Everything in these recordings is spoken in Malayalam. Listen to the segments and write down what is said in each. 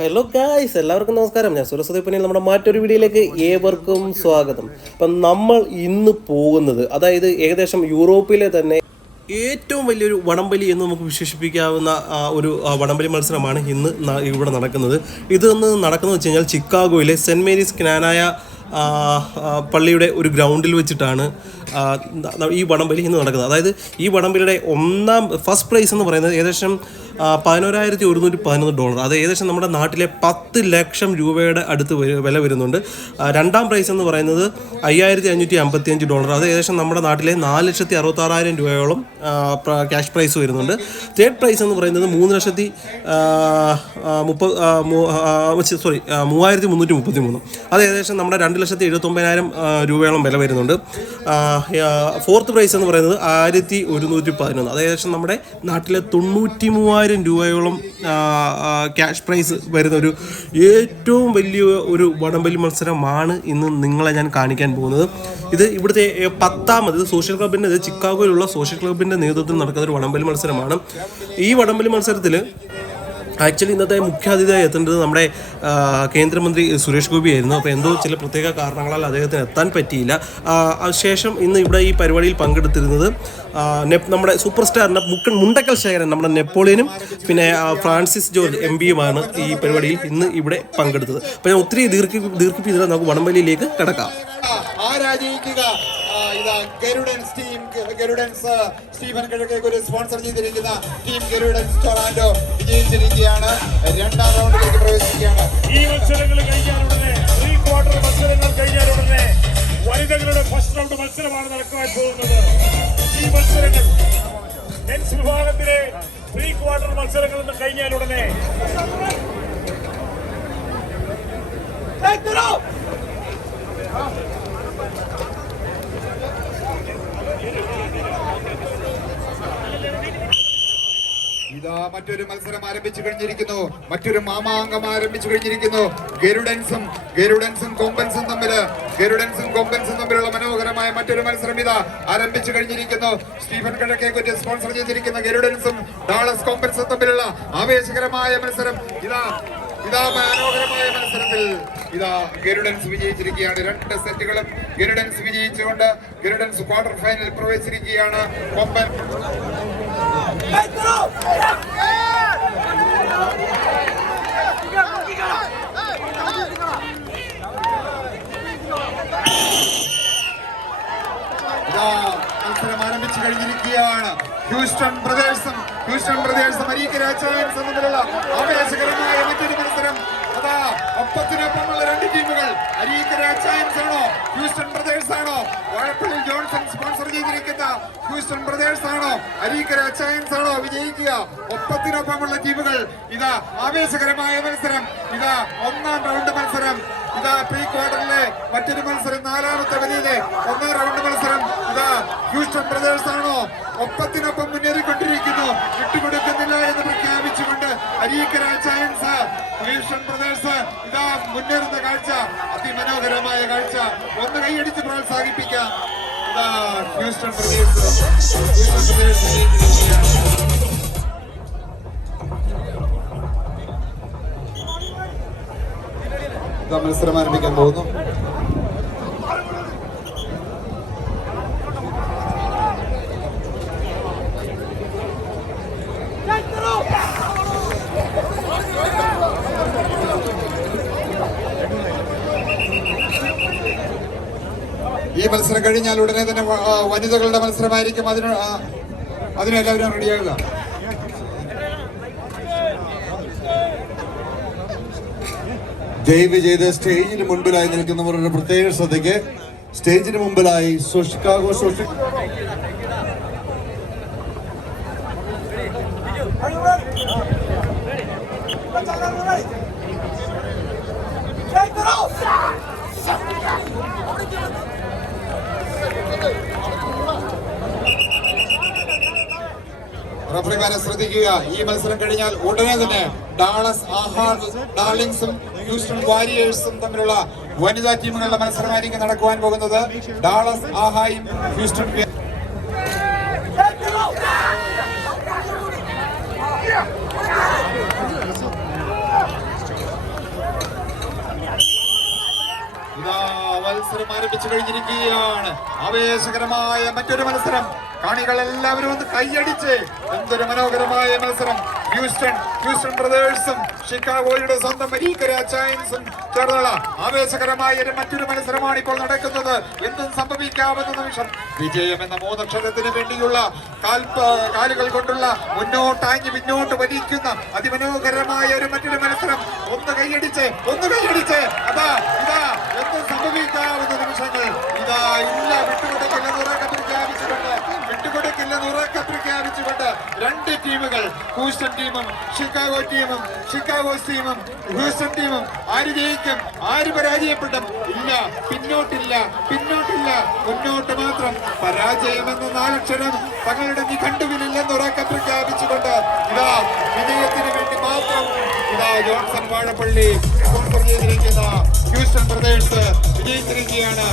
ഹലോ ഗായ്സ് എല്ലാവർക്കും നമസ്കാരം. ഞാൻ സുരസുദീപനിൽ നമ്മുടെ മറ്റൊരു വീഡിയോയിലേക്ക് ഏവർക്കും സ്വാഗതം. അപ്പം നമ്മൾ ഇന്ന് പോകുന്നത് അതായത് ഏകദേശം യൂറോപ്പിലെ തന്നെ ഏറ്റവും വലിയൊരു വടംവലി എന്ന് നമുക്ക് വിശേഷിപ്പിക്കാവുന്ന ഒരു വടംവലി മത്സരമാണ് ഇന്ന് ഇവിടെ നടക്കുന്നത്. ഇതൊന്ന് നടക്കുന്നത് വെച്ച് കഴിഞ്ഞാൽ ചിക്കാഗോയിലെ സെന്റ് മേരീസ് ക്നാനായ പള്ളിയുടെ ഒരു ഗ്രൗണ്ടിൽ വെച്ചിട്ടാണ് ഈ വടംവലി ഇന്ന് നടക്കുന്നത്. അതായത് ഈ വടംവലിയുടെ ഒന്നാം ഫസ്റ്റ് പ്രൈസ് എന്ന് പറയുന്നത് ഏകദേശം പതിനോരായിരത്തി ഒരുന്നൂറ്റി പതിനൊന്ന് ഡോളർ. അത് ഏകദേശം നമ്മുടെ നാട്ടിലെ പത്ത് ലക്ഷം രൂപയുടെ അടുത്ത് വില വരുന്നുണ്ട്. രണ്ടാം പ്രൈസ് എന്ന് പറയുന്നത് അയ്യായിരത്തി അഞ്ഞൂറ്റി അമ്പത്തി അഞ്ച് ഡോളർ. അത് ഏകദേശം നമ്മുടെ നാട്ടിലെ നാല് ലക്ഷത്തി അറുപത്താറായിരം രൂപയോളം ക്യാഷ് പ്രൈസ് വരുന്നുണ്ട്. തേർഡ് പ്രൈസ് എന്ന് പറയുന്നത് മൂന്ന് ലക്ഷത്തി മുപ്പത് സോറി മൂവായിരത്തി മുന്നൂറ്റി മുപ്പത്തി മൂന്ന് അത് ഏകദേശം നമ്മുടെ രണ്ട് ലക്ഷത്തി എഴുപത്തൊമ്പതിനായിരം രൂപയോളം വില വരുന്നുണ്ട്. ഫോർത്ത് പ്രൈസ് എന്ന് പറയുന്നത് ആയിരത്തി ഒരുന്നൂറ്റി പതിനൊന്ന് അത് ഏകദേശം നമ്മുടെ നാട്ടിലെ തൊണ്ണൂറ്റി മൂവായിരം രൂപയോളം ക്യാഷ് പ്രൈസ് വരുന്ന ഒരു ഏറ്റവും വലിയ ഒരു വടംവലി മത്സരമാണ് ഇന്ന് നിങ്ങളെ ഞാൻ കാണിക്കാൻ പോകുന്നത്. ഇത് ഇവിടുത്തെ പത്താമത് സോഷ്യൽ ക്ലബിന്റെ ഇത് ചിക്കാഗോയിലുള്ള സോഷ്യൽ ക്ലബിന്റെ നേതൃത്വത്തിൽ നടക്കുന്ന ഒരു വടംവലി മത്സരമാണ്. ഈ വടംവലി മത്സരത്തിൽ ആക്ച്വലി ഇന്നത്തെ മുഖ്യാതിഥിയായി എത്തേണ്ടത് നമ്മുടെ കേന്ദ്രമന്ത്രി സുരേഷ് ഗോപി ആയിരുന്നു. അപ്പോൾ എന്തോ ചില പ്രത്യേക കാരണങ്ങളാൽ അദ്ദേഹത്തിന് എത്താൻ പറ്റിയില്ല. അതിനുശേഷം ഇന്ന് ഇവിടെ ഈ പരിപാടിയിൽ പങ്കെടുത്തിരുന്നത് നമ്മുടെ സൂപ്പർ സ്റ്റാറിന്റെ മുക്കൻ മുണ്ടക്കൽ ശേഖരൻ നമ്മുടെ നെപ്പോളിയനും പിന്നെ ഫ്രാൻസിസ് ജോർജ് എം പിയുമാണ് ഈ പരിപാടിയിൽ ഇന്ന് ഇവിടെ പങ്കെടുത്തത്. അപ്പോൾ ഞാൻ ഒത്തിരി ദീർഘി ദീർഘിപ്പിച്ചില്ല നമുക്ക് വടംവലിയിലേക്ക് കിടക്കാം. ആ, ഇതാ ഗരുഡൻ ടീം ഗരുഡൻസ് സ്റ്റീഫൻ കിഴക്കേക്കൊരു സ്പോൺസർ ചെയ്തിരിക്കുന്ന ടീം ഗരുഡൻസ് ടൊറാൻഡോ വിജയിച്ചിരിക്കുകയാണ്. രണ്ടാം റൗണ്ടിലേക്ക് പ്രവേശിക്കുകയാണ്. ഈ മത്സരങ്ങൾ കഴിഞ്ഞാലുടനെ പ്രീ ക്വാർട്ടർ മത്സരങ്ങൾ കഴിഞ്ഞാലുടനെ വനിതകളുടെ ഫസ്റ്റ് റൗണ്ട് മത്സരമാണ് നടക്കുവാൻ പോകുന്നത്. ഈ മത്സരങ്ങൾ വിഭാഗത്തിലെ പ്രീ ക്വാർട്ടർ മത്സരങ്ങൾ കഴിഞ്ഞാലുടനെ ഇതാ മറ്റൊരു മത്സരം ആരംഭിച്ചു കഴിഞ്ഞിരിക്കുന്നു. മറ്റൊരു മാമാങ്കം ആരംഭിച്ചു കഴിഞ്ഞിരിക്കുന്നു. ഗരുഡൻസും ഗരുഡൻസും കൊമ്പൻസും തമ്മിൽ ഗരുഡൻസും കൊമ്പൻസും തമ്മിലുള്ള മനോഹരമായ മറ്റൊരു മത്സരം ഇതാ ആരംഭിച്ചു കഴിഞ്ഞിരിക്കുന്നു. സ്റ്റീഫൻ കിഴക്കേക്കുറ്റി സ്പോൺസർ ചെയ്തിരിക്കുന്ന ഗരുഡൻസും ഡാളസ് കോമ്പൻസും തമ്മിലുള്ള ആവേശകരമായ മത്സരം ഇതാ ഇതാ മനോഹരമായ മത്സരത്തിൽ ഇതാ ഗരുഡൻസ് വിജയിച്ചിരിക്കുകയാണ്. രണ്ട് സെറ്റുകളും ഗരുഡൻസ് വിജയിച്ചുകൊണ്ട് ഗരുഡൻസ് ക്വാർട്ടർ ഫൈനലിൽ പ്രവേശിച്ചിരിക്കുകയാണ്. കൊമ്പൻ. ആരംഭിച്ചു കഴിഞ്ഞിരിക്കുകയാണ്. ഹ്യൂസ്റ്റൺ പ്രദേശം ഹ്യൂസ്റ്റൺ പ്രദേശം അരീക്കര ചായൻസും തമ്മിലുള്ള ആവേശകരമായ മറ്റൊരു മത്സരം. അതാ ഒപ്പത്തിനൊപ്പമുള്ള രണ്ട് ടീമുകൾ. അരീക്കര ചായൻസ് ആണോ? ഹ്യൂസ്റ്റൺ ബ്രദേഴ്സ് ആണോ? വാഴപ്പള്ളി ജോൺസൺ സ്പോൺസർ ചെയ്തിരിക്കുന്ന ഹ്യൂസ്റ്റൺ ബ്രദേഴ്സ് ആണോ? അരീക്കര ചായൻസ് ആണോ വിജയിക്കുക? ഒപ്പത്തിനൊപ്പമുള്ള ടീമുകൾ. ഇതാ ആവേശകരമായ മത്സരം. ഇതാ ഒന്നാം റൗണ്ട് മത്സരം. ഇതാ പ്രീ ക്വാർട്ടറിലെ മറ്റൊരു മത്സരം നാലാമത്തെ വരിയിലെ ഒന്നാം റൗണ്ട് മത്സരം. ഇതാ ഹ്യൂസ്റ്റൺ ബ്രദേഴ്സ് ആണോ? ഒപ്പത്തിനൊപ്പം മുന്നേറിക്കൊണ്ടിരിക്കുന്നു. വിട്ടുകൊടുക്കുന്നില്ല എന്ന് പ്രഖ്യാപിച്ചുകൊണ്ട് അരീക്കര ചയൻസ് ഹ്യൂസ്റ്റൺ ബ്രദേഴ്സ് ഇതാ മുന്നേറുന്ന കാഴ്ച. അതിമനോഹരമായ കാഴ്ച. ഒന്ന് കൈയടിച്ച് പ്രോത്സാഹിപ്പിക്കാം. ഇതാ. മത്സരം ആരംഭിക്കാൻ പോകുന്നു ഈ മത്സരം കഴിഞ്ഞാൽ ഉടനെ തന്നെ വനിതകളുടെ മത്സരമായിരിക്കും. അതിന് അതിനെല്ലാവരും റെഡിയാകുക ദയവ് ചെയ്ത് സ്റ്റേജിന് മുൻപിലായി നിൽക്കുന്നവരുടെ പ്രത്യേക ശ്രദ്ധയ്ക്ക് സ്റ്റേജിന് മുമ്പിലായി ഷിക്കാഗോ റഫറിമാരെ ശ്രദ്ധിക്കുക. ഈ മത്സരം കഴിഞ്ഞാൽ ഉടനെ തന്നെ ഡാളസ് ഡാർലിംഗ്സും ഹ്യൂസ്റ്റൺ വാരിയേഴ്സും തമ്മിലുള്ള വനിതാ ടീമുകളുടെ മത്സരമായിരിക്കും നടക്കുവാൻ പോകുന്നത്. ഡാളസ് ആഹായും ഹ്യൂസ്റ്റൺ മത്സരം ആരംഭിച്ചു കഴിഞ്ഞിരിക്കുകയാണ്. ആവേശകരമായ മറ്റൊരു മത്സരം. കാണികൾ എല്ലാവരും ഒന്ന് കൈയടിച്ച്. എന്തൊരു മനോഹരമായ മത്സരം. ഹ്യൂസ്റ്റൺ ഹ്യൂസ്റ്റൺ ബ്രദേഴ്സും ഷിക്കാഗോയുടെ സ്വന്തം മരീക്കര ചൈൻസും ചേർന്നുള്ള ആവേശകരമായ മറ്റൊരു മത്സരമാണ് ഇപ്പോൾ നടക്കുന്നത്. എന്തും സംഭവിക്കാവുന്ന നിമിഷം വിജയം എന്ന മൂന്നക്ഷരത്തിന് വേണ്ടിയുള്ള കാൽപ കാലുകൾ കൊണ്ടുള്ള മുന്നോട്ടാഞ്ഞ് പിന്നോട്ട് വലിക്കുന്ന അതിമനോഹരമായ ഒരു മറ്റൊരു മത്സരം. ഒന്ന് കൈയടിച്ച് ഒന്ന് കൈയടിച്ച്. അതാ ഇതാ എന്തും സംഭവിക്കാവുന്ന നിമിഷങ്ങൾ. ഇതാ ഇല്ല വിട്ടുകൊടുക്കില്ലെന്ന് ഉറക്കെ പ്രഖ്യാപിച്ചുകൊണ്ട് വിട്ടുകൊടുക്കില്ലെന്ന് ഉറക്കെ പ്രഖ്യാപിച്ചുകൊണ്ട് രണ്ട് ടീമുകൾ ഹൂസ്റ്റൺ ടീമും ഷിക്കാഗോ ടീമും ഷിക്കാഗോ ടീമും ഹൂസ്റ്റൺ ടീമും ആര് ജയിക്കും ആര് പരാജയപ്പെടും? ഇല്ല പിന്നോട്ടില്ല പിന്നോട്ടില്ല. മുന്നോട്ട് മാത്രം പരാജയമെന്ന നാലക്ഷരം തങ്ങളുടെ നിഘണ്ടുവിനില്ലെന്ന് ഉറക്കെ പ്രഖ്യാപിച്ചുകൊണ്ട് ഇതാ വിജയത്തിന് വേണ്ടി മാത്രം ഇതാ ജോൺസൺ വാഴപ്പള്ളി ഹ്യൂസ്റ്റൺ പ്രദേശത്ത് വിജയിച്ചിരിക്കുകയാണ്.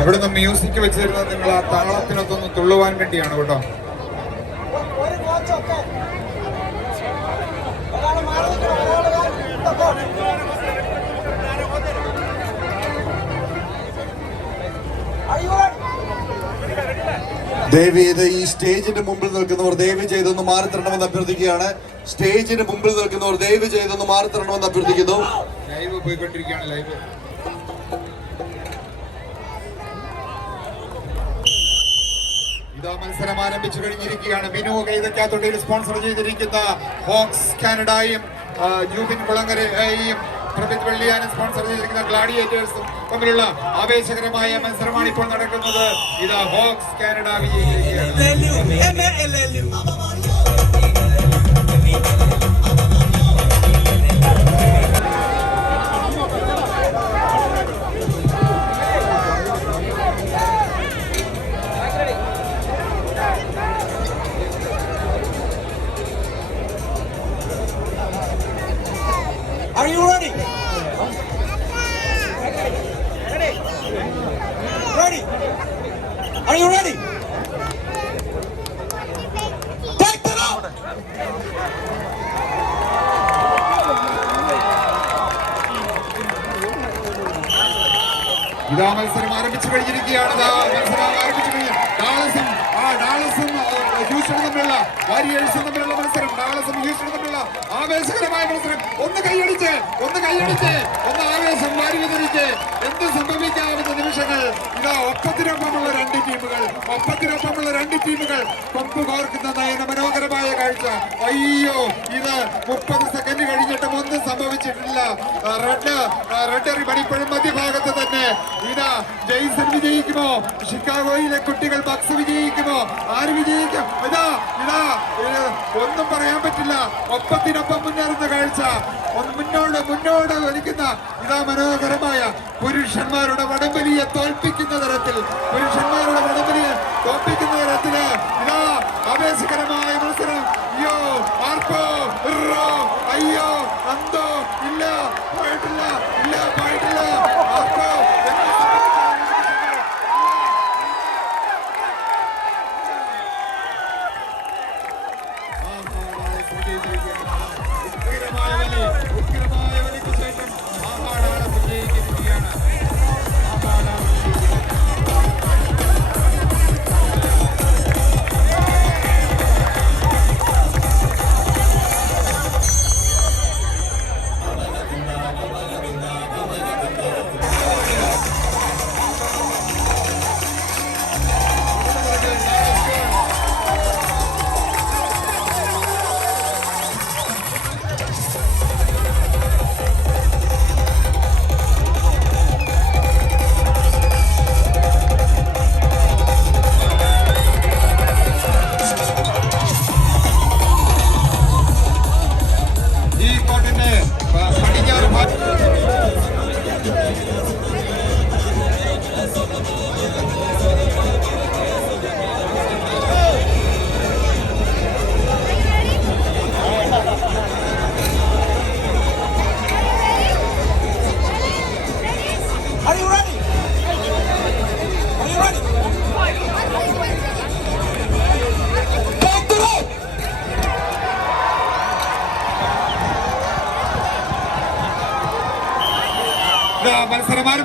ഇവിടുന്ന് മ്യൂസിക് വെച്ചിരുന്നത് നിങ്ങൾ ആ താളത്തിനൊത്തൊന്ന് തുള്ളുവാൻ വേണ്ടിയാണ് കേട്ടോ. ദേവി ഇത് ഈ സ്റ്റേജിന്റെ മുമ്പിൽ നിൽക്കുന്നവർ ദേവി ചെയ്തൊന്ന് മാറി തരണമെന്ന് അഭ്യർത്ഥിക്കുകയാണ്. സ്റ്റേജിന്റെ മുമ്പിൽ നിൽക്കുന്നവർ ദേവി ചെയ്തൊന്ന് മാറി തരണമെന്ന് അഭ്യർത്ഥിക്കുന്നു. ലൈവ് പോയിക്കൊണ്ടിരിക്കുകയാണ് ലൈവ് മത്സരം ആരംഭിച്ചു കഴിഞ്ഞിരിക്കുകയാണ്. ബിനു കൈതക്കാത്തൊട്ടിയിൽ സ്പോൺസർ ചെയ്തിരിക്കുന്ന ഹോക്സ് കാനഡയും ജൂബിൻ കുളങ്ങരയും പ്രഭിത് വെള്ളിയാനും സ്പോൺസർ ചെയ്തിരിക്കുന്ന ഗ്ലാഡിയേറ്റേഴ്സും തമ്മിലുള്ള ആവേശകരമായ മത്സരമാണ് ഇപ്പോൾ നടക്കുന്നത്. ഇത് ഹോക്സ് കാനഡ വിജയിച്ചിരിക്കുകയാണ് ഒന്ന് കൈയടിച്ച് ഒന്ന് ആവേശം വാരി വിതരിച്ച് എന്ത് സംഭവിക്കാവുന്ന നിമിഷങ്ങൾ? ഇതാ ഒപ്പത്തിനൊപ്പമുള്ള രണ്ട് ടീമുകൾ. ഒപ്പത്തിനൊപ്പമുള്ള രണ്ട് ടീമുകൾ പമ്പ് കോർക്കുന്ന നയന മനോഹരമായ കാഴ്ച. അയ്യോ ഇത് മുപ്പത് സെക്കൻഡ് കഴിഞ്ഞിട്ടും ഒന്നും സംഭവിച്ചിട്ടില്ല. റെഡ് റെഡ് റിബൺ ഇപ്പോഴും മധ്യഭാഗത്ത് തന്നെ. ഇതാ ജെയ്സൺ വിജയിക്കുമോ? ഷിക്കാഗോയിലെ കുട്ടികൾ ബക്സ് വിജയിക്കുമോ? ആര് വിജയിക്കും? ഇതാ ഇതാ. ഒന്നും പറയാൻ പറ്റില്ല. ഒപ്പത്തിനൊപ്പം മുന്നേറുന്ന കാഴ്ച. മുന്നോട് മുന്നോട് വലിക്കുന്ന ഇതാ മനോഹരമായ പുരുഷന്മാരുടെ വടംവലിയെ തോൽപ്പിക്കുന്ന തരത്തിൽ പുരുഷന്മാരുടെ വടംവലിയെ തോൽപ്പിക്കുന്ന തരത്തിൽ ഇതാ ആവേശകരമായ മത്സരം. അയ്യോ ആർക്കോ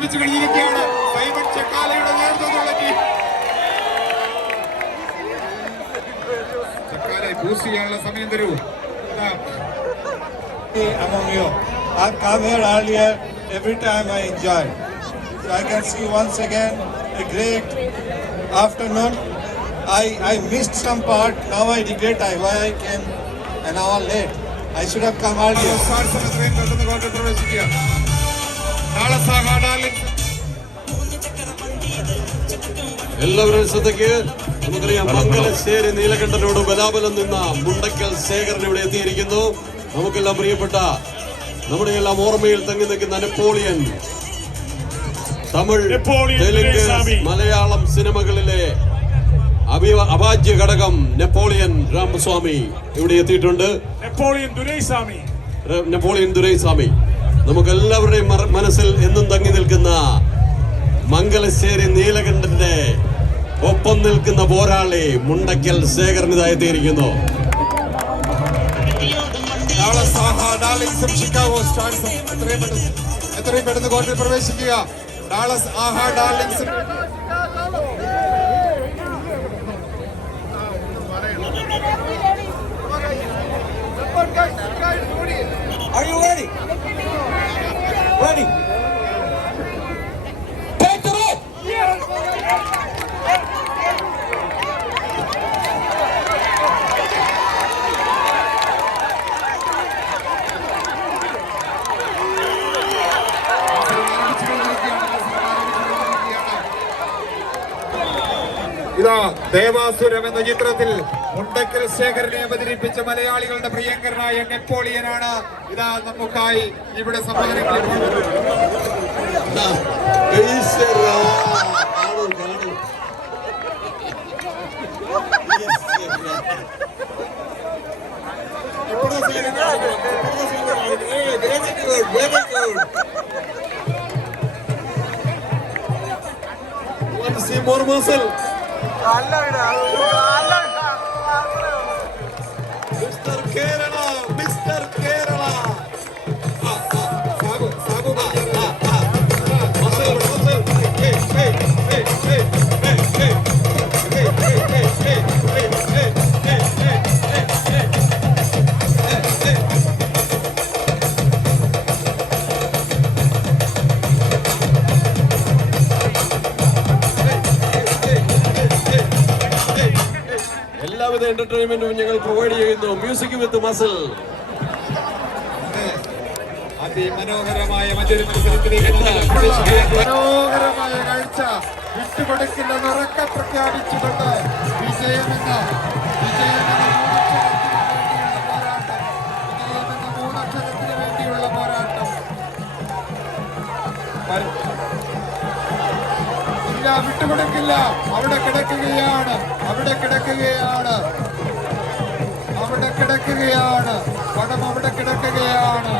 ആരംഭിച്ചു കഴിഞ്ഞിരിക്കുകയാണ് സൈമൺ ചെക്കാലയുടെ നേതൃത്വത്തിലുള്ള ടീം ചെക്കാലെ ബൂസ്റ്റ് ചെയ്യാനുള്ള സമയം തരൂ ഇതാ, among you. I've come here earlier, every time I enjoy. So I can see once again a great afternoon. I, I missed some part, now I regret I, why I came an hour late. I should have come earlier. എല്ലാവരും ശ്രദ്ധയ്ക്ക് നമുക്കറിയാം മംഗലശ്ശേരി നീലകണ്ഠനോട് ബലാബലം നിന്ന മുണ്ടക്കൽ ശേഖരൻ ഇവിടെ എത്തിയിരിക്കുന്നു. നമുക്കെല്ലാം പ്രിയപ്പെട്ട നമ്മുടെ എല്ലാം ഓർമ്മയിൽ തങ്ങി നിൽക്കുന്ന നെപ്പോളിയൻ തമിഴ് തെലുങ്ക്. മലയാളം സിനിമകളിലെ അഭാജ്യ ഘടകം നെപ്പോളിയൻ രാമസ്വാമി ഇവിടെ എത്തിയിട്ടുണ്ട്. നെപ്പോളിയൻ ദുരൈസ്വാമി. നെപ്പോളിയൻ ദുരൈസ്വാമി. നമുക്ക് എല്ലാവരുടെയും മനസ്സിൽ എന്നും തങ്ങി നിൽക്കുന്ന മംഗലശ്ശേരി നീലകണ്ഠന്റെ ഒപ്പം നിൽക്കുന്ന പോരാളി മുണ്ടക്കൽ ശേഖരനിതായി എത്രയും പെട്ടെന്ന് കോർട്ടിൽ പ്രവേശിക്കുക. ഡാളസ് ആഹാ ഡാർലിംഗ്സും Are you ready? Ready? Take the rope! ഇതാ ദേവാസുരം എന്ന ചിത്രത്തിൽ മുണ്ടക്കൽ ശേഖരനെ അവതരിപ്പിച്ച മലയാളികളുടെ പ്രിയങ്കരനായ നെപ്പോളിയനാണ് ഇതാ നമുക്കായി ഇവിടെ സമ്മേളനത്തിൽ One see more muscle. Allah, Allah. എന്റർടൈൻമെന്റും ഞങ്ങൾ പ്രൊവൈഡ് ചെയ്യുന്നു. മ്യൂസിക് വിത്ത് മസിൽ അതിമനോഹരമായ മറ്റൊരു മത്സരത്തിലേക്ക് മനോഹരമായ കാഴ്ച വിട്ടുകൊടുക്കില്ലെന്ന് ഉറക്കെ പ്രഖ്യാപിച്ചുകൊണ്ട് വിജയമെന്ന വിജയമെന്ന മൂന്നക്ഷരത്തിന് വേണ്ടിയുള്ള പോരാട്ടം. ഇല്ല വിട്ടുകൊടുക്കില്ല. അവിടെ കിടക്കുകയാണ്. അവിടെ കിടക്കുകയാണ്. കിടക്കുകയാണ്. പണം അവിടെ കിടക്കുകയാണ്.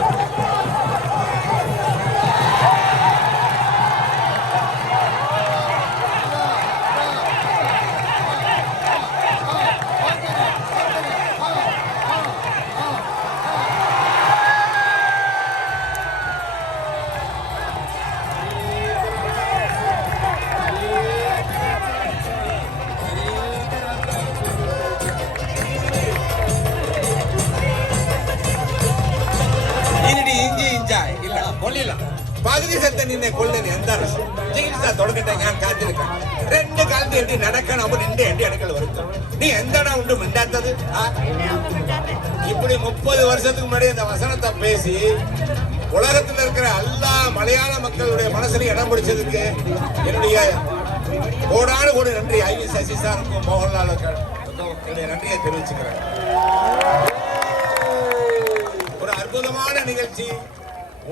அற்புதமான நிகழ்ச்சி.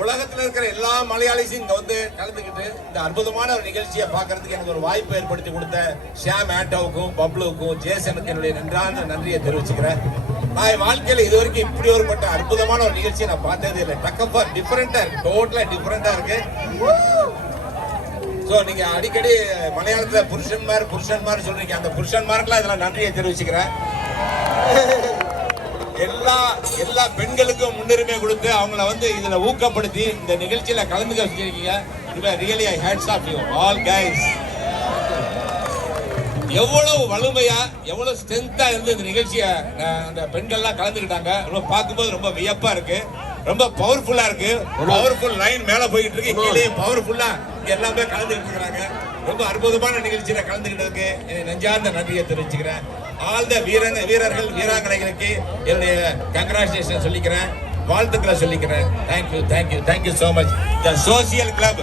உலகத்தில் இருக்கிற எல்லா மலையாளிஸும் இங்கே வந்து கலந்துக்கிட்டு இந்த அற்புதமான ஒரு நிகழ்ச்சியை பார்க்கறதுக்கு எனக்கு ஒரு வாய்ப்பு ஏற்படுத்தி கொடுத்த ஷியாம் ஆண்டோவுக்கும் பப்ளுவுக்கும் ஜேசனுக்கு என்னுடைய நன்றான நன்றியை தெரிவிச்சுக்கிறேன். நான் என் வாழ்க்கையில் இது வரைக்கும் இப்படி ஒரு பட்ட அற்புதமான ஒரு நிகழ்ச்சியை நான் பார்த்ததே இல்லை. டக்கப்பா டிஃபரெண்டா இருக்கு. டோட்டலாக டிஃப்ரெண்ட்டாக இருக்கு. ஸோ நீங்கள் அடிக்கடி மலையாளத்தில் புருஷன்மார் புருஷன்மார் சொல்கிறீங்க அந்த புருஷன்மார்க்கெலாம் இதெல்லாம் நன்றியை தெரிவிச்சுக்கிறேன். எல்லா எல்லா பெண்களுக்கும் முன்னுரிமை கொடுத்து அவங்கள வந்து இதில் ஊக்கப்படுத்தி இந்த நிகழ்ச்சியில் கலந்துக்க வச்சிருக்கீங்க really I hats off you all guys எவ்வளவு வலிமையா எவ்வளவு ஸ்ட்ரென்த்தா இருந்து இந்த நிகழ்ச்சியை அந்த பெண்கள்லாம் கலந்துக்கிட்டாங்க. ரொம்ப பார்க்கும்போது ரொம்ப வியப்பா இருக்கு. ரொம்ப பவர்ஃபுல்லா இருக்கு. பவர்ஃபுல் லைன் மேல போயிட்டு இருக்கு. கீழே பவர்ஃபுல்லா இங்க எல்லாமே கலந்துக்கிட்டு இருக்காங்க ரொம்ப அற்புதமான நிகழ்ச்சியில கலந்துக்கிட்டு இருக்கு. நெஞ்சார்ந்த நன்றியை தெரிவிச்சுக்கிறேன். ஆல் த வீரங்க வீரர்கள் வீராங்கனைகளுக்கு என்னுடைய கங்க்ராச்சுலேஷன் சொல்லிக்கிறேன். வாழ்த்துக்களை சொல்லிக்கிறேன். Thank you thank you thank you so much the social club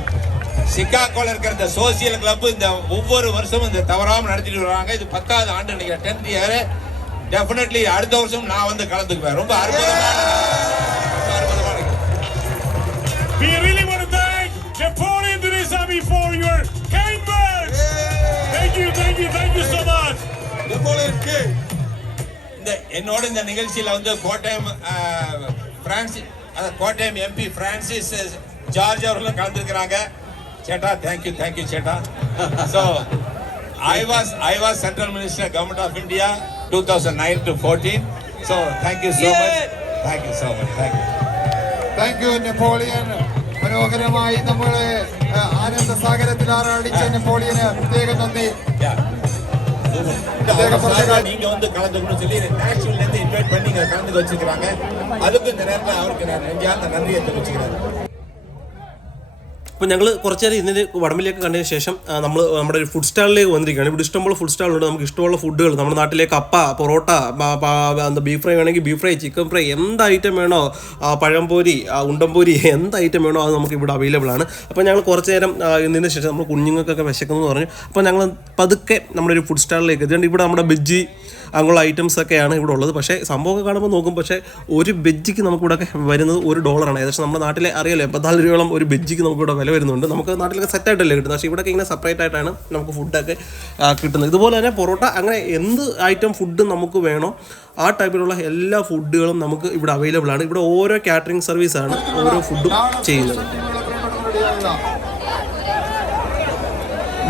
சிகாகோல இருக்கிற இந்த சோசியல் கிளப் இந்த ஒவ்வொரு வருஷமும் இந்த தவறாம நடத்திட்டு வராங்க இது பத்தாவது ஆண்டு நினைக்கிறேன். டென்த் இயர் டெஃபினெட்லி அடுத்த வருஷம் நான் வந்து கலந்துக்குவேன். ரொம்ப அற்புதமான ரொம்ப அற்புதமான We really want to thank Napoleon Durisami for your kind words. Thank you, thank you, thank you so much. இந்த என்னோட இந்த நிகழ்ச்சியில வந்து கோட்டயம் அஹ், பிரான்சிஸ் அதாவது கோட்டயம் எம்பி பிரான்சிஸ் ஜார்ஜ் அவர்களும் கலந்துருக்கிறாங்க chetta thank you thank you chetta so I was I was central minister government of India two thousand nine to fourteen so thank you so much thank you so much thank you thank you Napoleon മനോഹരമായി നമ്മളെ ആ, ആനന്ദ സാഗരത്തിൽ ആറാടിച്ച നെപ്പോളിയന് പ്രത്യേകം നന്ദി പ്രത്യേകം പറഞ്ഞ நீங்க வந்து கலந்துக்கணும்னு சொல்லி நேஷனல்ல இருந்து இன்வைட் பண்ணி இங்க கலந்துக்க வச்சிருக்காங்க அதுக்கு இந்த நேரத்தில் அவருக்கு நான் நன்றியாக நன்றியை தெரிவிச்சுக்கிறேன். അപ്പോൾ ഞങ്ങൾ കുറച്ച് നേരം ഇതിന്റെ വടമ്പിലേക്ക് കണ്ടതിന് ശേഷം നമ്മൾ നമ്മുടെ ഒരു ഫുഡ് സ്റ്റാളിലേക്ക് വന്നിരിക്കുകയാണ്. ഇവിടെ ഇഷ്ടംപോലെ ഫുഡ് സ്റ്റാളുണ്ട് നമുക്ക് ഇഷ്ടമുള്ള ഫുഡുകൾ നമ്മുടെ നാട്ടിലെ കപ്പ പൊറോട്ട എന്താ ബീഫ് ഫ്രൈ വേണമെങ്കിൽ ബീഫ് ഫ്രൈ ചിക്കൻ ഫ്രൈ എന്ത് ഐറ്റം വേണോ പഴംപൊരി ഉണ്ടംപൊരി എന്ത് ഐറ്റം വേണോ അത് നമുക്ക് ഇവിടെ അവൈലബിൾ ആണ്. അപ്പോൾ ഞങ്ങൾ കുറച്ച് നേരം ഇതിന് ശേഷം നമ്മൾ കുഞ്ഞുങ്ങൾക്കൊക്കെ വിശക്കുന്നു പറഞ്ഞു. അപ്പോൾ ഞങ്ങൾ പതുക്കെ നമ്മുടെ ഒരു ഫുഡ് സ്റ്റാളിലേക്ക് എത്തിയിട്ടുണ്ട് ഇവിടെ നമ്മുടെ ബജ്ജി അങ്ങനെയുള്ള ഐറ്റംസ് ഒക്കെയാണ് ഇവിടെ ഉള്ളത്. പക്ഷേ സംഭവമൊക്കെ കാണുമ്പോൾ നോക്കും പക്ഷേ ഒരു ബെജ്ജിക്ക് നമുക്കിവിടെ വരുന്നത് ഒരു ഡോളറാണ് ഏകദേശം നമ്മുടെ നാട്ടിലെ അറിയാലോ എൺപത്തിനാല് രൂപയോളം ഒരു ബെജ്ജിക്ക് നമുക്കിവിടെ വില വരുന്നുണ്ട്. നമുക്ക് നാട്ടിലൊക്കെ സെറ്റായിട്ടല്ലേ കിട്ടുന്നത്? പക്ഷേ ഇവിടെ ഇങ്ങനെ സെപ്പറേറ്റ് ആയിട്ടാണ് നമുക്ക് ഫുഡൊക്കെ കിട്ടുന്നത്. ഇതുപോലെ തന്നെ പൊറോട്ട അങ്ങനെ എന്ത് ഐറ്റം ഫുഡ് നമുക്ക് വേണോ ആ ടൈപ്പിലുള്ള എല്ലാ ഫുഡുകളും നമുക്ക് ഇവിടെ അവൈലബിൾ ആണ്. ഇവിടെ ഓരോ കാറ്ററിംഗ് സർവീസാണ് ഓരോ ഫുഡും ചെയ്യുന്നത്.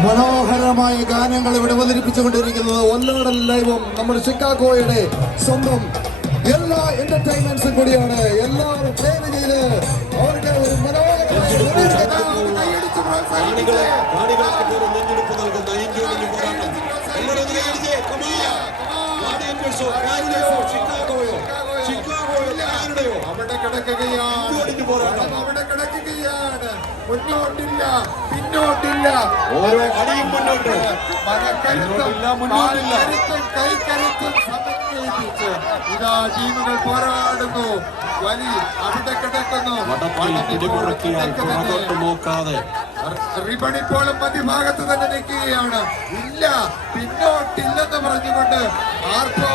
മനോഹരമായ ഗാനങ്ങൾ ഇവിടെ അവതരിപ്പിച്ചുകൊണ്ടിരിക്കുന്നത് ഒന്നാടൻ ലൈവും നമ്മുടെ ചിക്കാഗോയുടെ സ്വന്തം എല്ലാ എന്റർടൈൻമെന്റ്സും കൂടിയാണ്. എല്ലാവരും ചെയ്ത് അവരുടെ ഒരു മനോഹരമായ ചിക്കാഗോയോ പ്രോത്സാഹിപ്പിച്ച്. കാണികൾക്ക് പോലും മുന്നോട്ടില്ല പിന്നോട്ടില്ല. ഓരോ അടിയും മുന്നോട്ട്. മനക്കരുത്തും കൈക്കരുത്തും സമന്വയിപ്പിച്ച് ഇതാ ടീമുകൾ പോരാടുന്നു. വലി അവിടെ കിടക്കുന്നു. നോക്കാതെ. റിബൺ ഇപ്പോഴും മധ്യഭാഗത്ത് തന്നെ നിൽക്കുകയാണ്. ഇല്ല പിന്നോട്ടില്ലെന്ന് പറഞ്ഞുകൊണ്ട് ആർപ്പോ?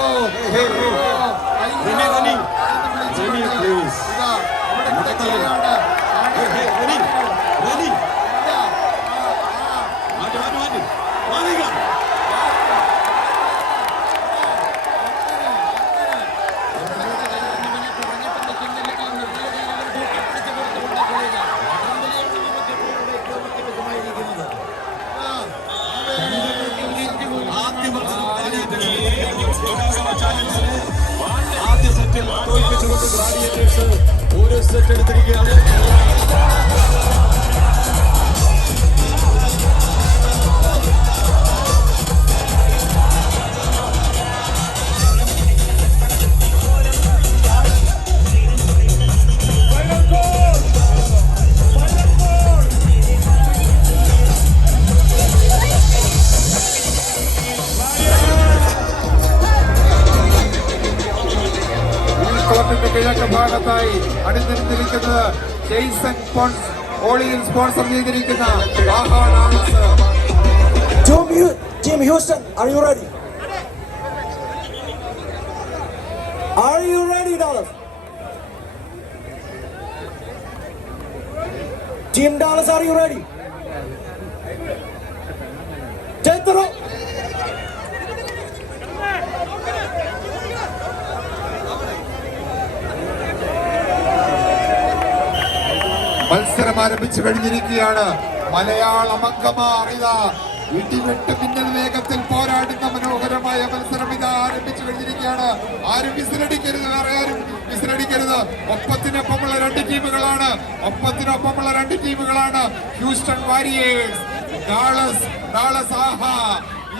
ഒരു സെറ്റ് എടുത്തിരിക്കുകയാണ്. ഭാഗത്തായി അണിനിരന്നിരിക്കുന്നത് ജെയ്സൺ പോൺസ് ഹോളിയിൽ സ്പോൺസർ ചെയ്തിരിക്കുന്ന? Team Dallas, are you ready? Take the rope. മത്സരം ആരംഭിച്ചു കഴിഞ്ഞിരിക്കുകയാണ്. മലയാള ഇടിവെട്ട് മിന്നൽ വേഗത്തിൽ പോരാടുന്ന മനോഹരമായ മത്സരം ഇതാ ആരംഭിച്ചു കഴിഞ്ഞിരിക്കുകയാണ്. ആരും വിസിലടിക്കരുത് വേറെ ആരും വിസിലടിക്കരുത്. ഒപ്പത്തിനൊപ്പമുള്ള രണ്ട് ടീമുകളാണ്. ഒപ്പത്തിനൊപ്പമുള്ള രണ്ട് ടീമുകളാണ് ഹ്യൂസ്റ്റൺ വാരിയേഴ്സ്. ഡാളസ് ഡാളസ് ആഹാ.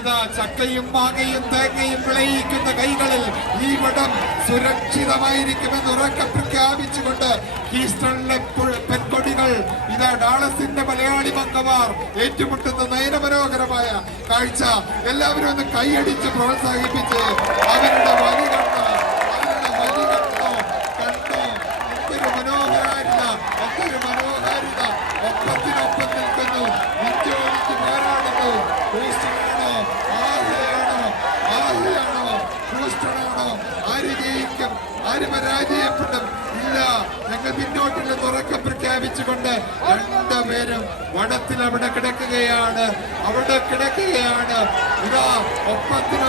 ഇതാ ചക്കയും മാങ്ങയും തേങ്ങയും വിളയിക്കുന്ന കൈകളിൽ ഈ വടം സുരക്ഷിതമായിരിക്കുമെന്ന് ഉറക്കെ പ്രഖ്യാപിച്ചുകൊണ്ട് ഹീസ്റ്റണിലെ പെൺകൊടികൾ ഇതാ ഡാളസിന്റെ മലയാളി മംഗമാർ ഏറ്റുമുട്ടുന്ന നയനമനോഹരമായ കാഴ്ച. എല്ലാവരും ഒന്ന് കൈയടിച്ച് പ്രോത്സാഹിപ്പിച്ച് അവരുടെ വലി കണ്ടോ? അവരുടെ വലി കണ്ടോ? എന്തൊരു എന്തൊരു മനോഹാരിത ഒപ്പത്തിനൊപ്പം നിൽക്കുന്നു ഇന്ത്യയ്ക്ക് പോരാടുന്നു ഹൂസ്റ്റണാണോ ആഹയാണോ ആഹയാണോ ഹൂസ്റ്റണാണോ ആര് ജയിക്കും ആര് പരാജയപ്പെടും ഇല്ല. ഞങ്ങൾ പിന്നോട്ടുള്ള തുറക്കം പ്രഖ്യാപിച്ചുകൊണ്ട് രണ്ടുപേരും വടത്തിൽ അവിടെ കിടക്കുകയാണ്. അവിടെ കിടക്കുകയാണ്. ഇതാ ഒപ്പത്തിനൊപ്പം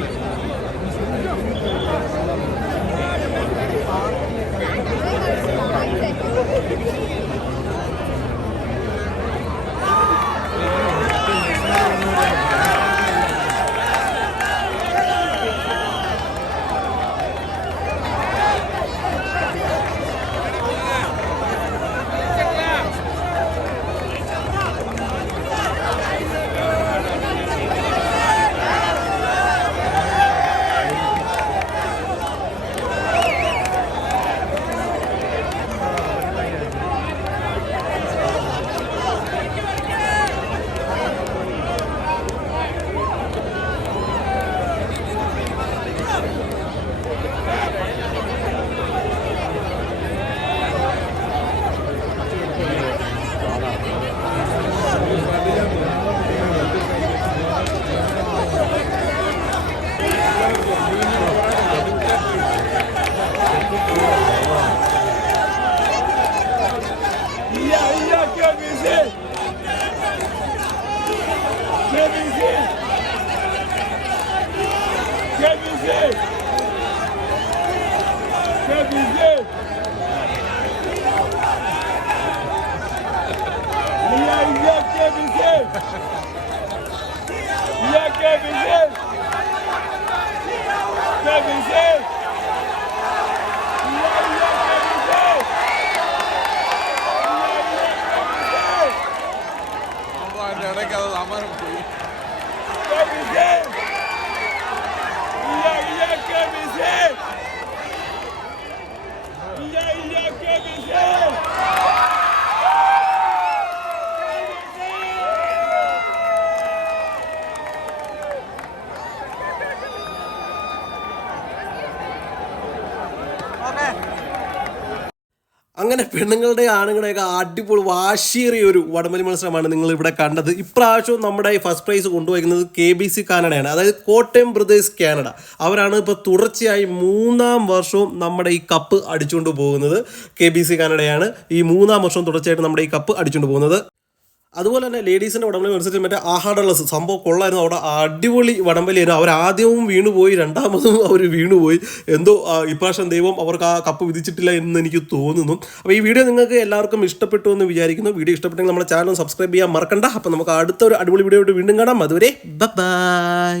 Thank you. quer dizer? അങ്ങനെ പെണ്ണുങ്ങളുടെ ആണുങ്ങളുടെയൊക്കെ അടിപൊളി വാശിയേറിയ ഒരു വടമലി മത്സരമാണ് നിങ്ങൾ ഇവിടെ കണ്ടത്. ഇപ്രാവശ്യവും നമ്മുടെ ഈ ഫസ്റ്റ് പ്രൈസ് കൊണ്ടുപോയിരിക്കുന്നത് കെ ബി സി കാനഡയാണ്. അതായത് കോട്ടയം ബ്രദേഴ്സ് കാനഡ. അവരാണ് ഇപ്പോൾ തുടർച്ചയായി മൂന്നാം വർഷവും നമ്മുടെ ഈ കപ്പ് അടിച്ചുകൊണ്ട് പോകുന്നത്. കെ ബി സി കാനഡയാണ്. ഈ മൂന്നാം വർഷവും തുടർച്ചയായിട്ട് നമ്മുടെ ഈ കപ്പ് അടിച്ചുകൊണ്ട് പോകുന്നത്. അതുപോലെ തന്നെ ലേഡീസിന്റെ വടംവലി മത്സരത്തിൽ മറ്റേ ആഹാഡുള്ള സംഭവം കൊള്ളായിരുന്നു. അവിടെ അടിപൊളി വടംവലിയായിരുന്നു അവർ ആദ്യവും വീണുപോയി രണ്ടാമതും അവർ വീണുപോയി. എന്തോ ഇപ്രാവശ്യം ദൈവം അവർക്ക് ആ കപ്പ് വിധിച്ചിട്ടില്ല എന്ന് എനിക്ക് തോന്നുന്നു. അപ്പോൾ ഈ വീഡിയോ നിങ്ങൾക്ക് എല്ലാവർക്കും ഇഷ്ടപ്പെട്ടു എന്ന് വിചാരിക്കുന്നു. വീഡിയോ ഇഷ്ടപ്പെട്ടെങ്കിൽ നമ്മുടെ ചാനൽ സബ്സ്ക്രൈബ് ചെയ്യാൻ മറക്കണ്ട. അപ്പോൾ നമുക്ക് അടുത്ത ഒരു അടിപൊളി വീഡിയോ വീണ്ടും കാണാം. അതുവരെ ബൈ